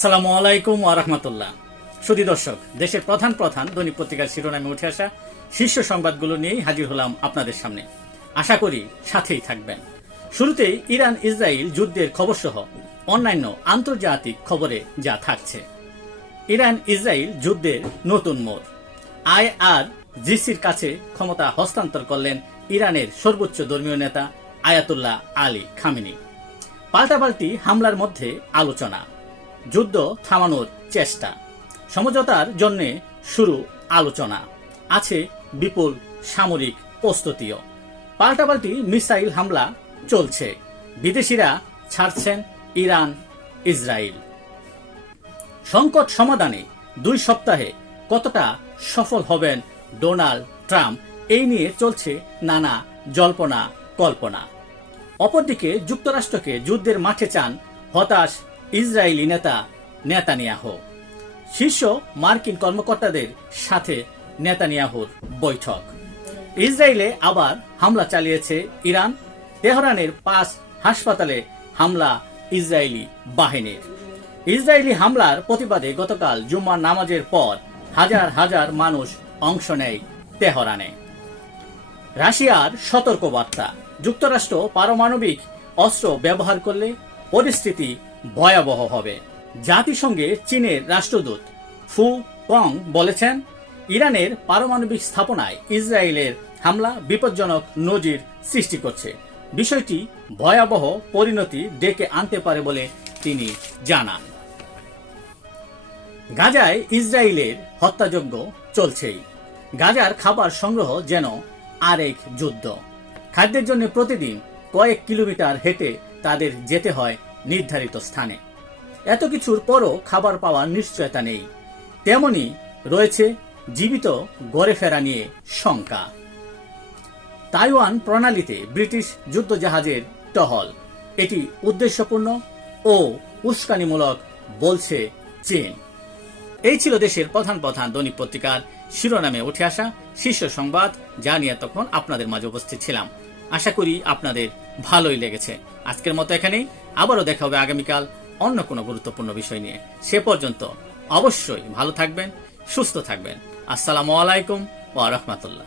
আসসালামু আলাইকুম ওয়া রাহমাতুল্লাহ। সুধী দর্শক, দেশের প্রধান প্রধান দৈনিক পত্রিকার শিরোনামে উঠে আসা শীর্ষ সংবাদগুলো নিয়েই হাজির হলাম আপনাদের সামনে। আশা করি সাথেই থাকবেন। শুরুতেই ইরান ইসরায়েল যুদ্ধের খবর সহ অন্যান্য আন্তর্জাতিক খবরে যা থাকছে। ইরান ইসরায়েল যুদ্ধের নতুন মোড়। IRGCর কাছে ক্ষমতা হস্তান্তর করলেন ইরানের সর্বোচ্চ ধর্মীয় নেতা আয়াতুল্লাহ আলী খামেনি। পাল্টাপাল্টি হামলার মধ্যে আলোচনা, যুদ্ধ থামানোর চেষ্টা, সমঝোতার জন্য শুরু আলোচনা, আছে বিপুল সামরিক প্রস্তুতিও। পাল্টাপাল্টি মিসাইল হামলা চলছে, বিদেশিরা ছাড়ছেন ইরান ইসরায়েল। সংকট সমাধানে 2 সপ্তাহে কতটা সফল হবেন ডোনাল্ড ট্রাম্প, এই নিয়ে চলছে নানা জল্পনা কল্পনা। অপরদিকে যুক্তরাষ্ট্রকে যুদ্ধের মাঠে চান হতাশ ইসরায়েলি নেতা নেতানিয়াহু। শীর্ষ মার্কিন কর্মকর্তাদের সাথে নেতানিয়াহুর বৈঠক। ইসরায়েলে আবার হামলা চালিয়েছে ইরান। তেহরানের 5 হাসপাতালে হামলা ইসরায়েলি বাহিনীর। ইসরায়েলি হামলার প্রতিবাদে গতকাল জুম্মার নামাজের পর হাজার হাজার মানুষ অংশ নেয় তেহরানে। রাশিয়ার সতর্কবার্তা, যুক্তরাষ্ট্র পারমাণবিক অস্ত্র ব্যবহার করলে পরিস্থিতি ভয়াবহ হবে। জাতিসংঘে চীনের রাষ্ট্রদূত ফু কং বলেছেন, ইরানের পারমাণবিক স্থাপনায় ইসরায়েলের হামলা বিপজ্জনক নজির সৃষ্টি করছে। বিষয়টি ভয়াবহ পরিণতি ডেকে আনতে পারে বলে তিনি জানান। গাজায় ইসরায়েলের হত্যাযজ্ঞ চলছেই। গাজার খাবার সংগ্রহ যেন আরেক যুদ্ধ। খাদ্যের জন্য প্রতিদিন কয়েক কিলোমিটার হেঁটে তাদের যেতে হয় নির্ধারিত স্থানে। এত কিছুর পরও খাবার পাওয়ার নিশ্চয়তা নেই। তেমনি রয়েছে জীবিত গড়ে ফেরা নিয়ে শঙ্কা। তাইওয়ান প্রণালীতে ব্রিটিশ যুদ্ধজাহাজের টহল, এটি উদ্দেশ্যপূর্ণ ও উস্কানিমূলক বলছে চীন। এই ছিল দেশের প্রধান প্রধান দৈনিক পত্রিকার শিরোনামে উঠে আসা শীর্ষ সংবাদ, যা নিয়ে তখন আপনাদের মাঝে উপস্থিত ছিলাম। আশা করি আপনাদের ভালোই লেগেছে। আজকের মতো এখানেই, আবারও দেখা হবে আগামীকাল অন্য কোনো গুরুত্বপূর্ণ বিষয় নিয়ে। সে পর্যন্ত অবশ্যই ভালো থাকবেন, সুস্থ থাকবেন। আসসালামু আলাইকুম ওয়া রাহমাতুল্লাহ।